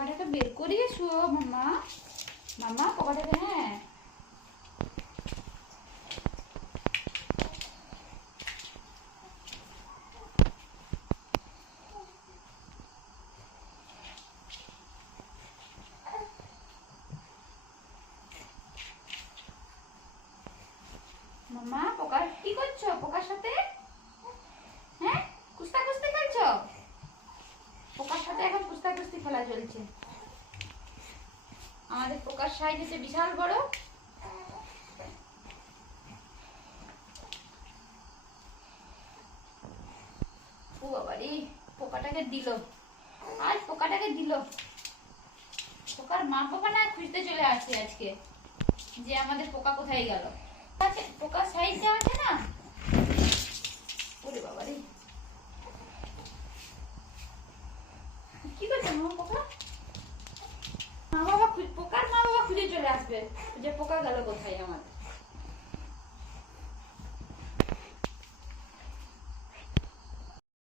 বের করিয়ে শুয়ো মামা। মামা পোকাটাকে হ্যাঁ চলছে আমাদের পোকার সাইজ হচ্ছে বিশাল বড়। পোকাটাকে দিল। আজ পোকাটাকে দিল। পোকার মা পোকা না খুঁজতে চলে আসছে আজকে যে আমাদের পোকা কোথায় গেল। আছে পোকার সাইজ যা আছে না ওরে বাবারে কি করছে মা বাবা? পোকার মা বাবা খুঁজে চলে আসবে। যে পোকা গেল কোথায় আমার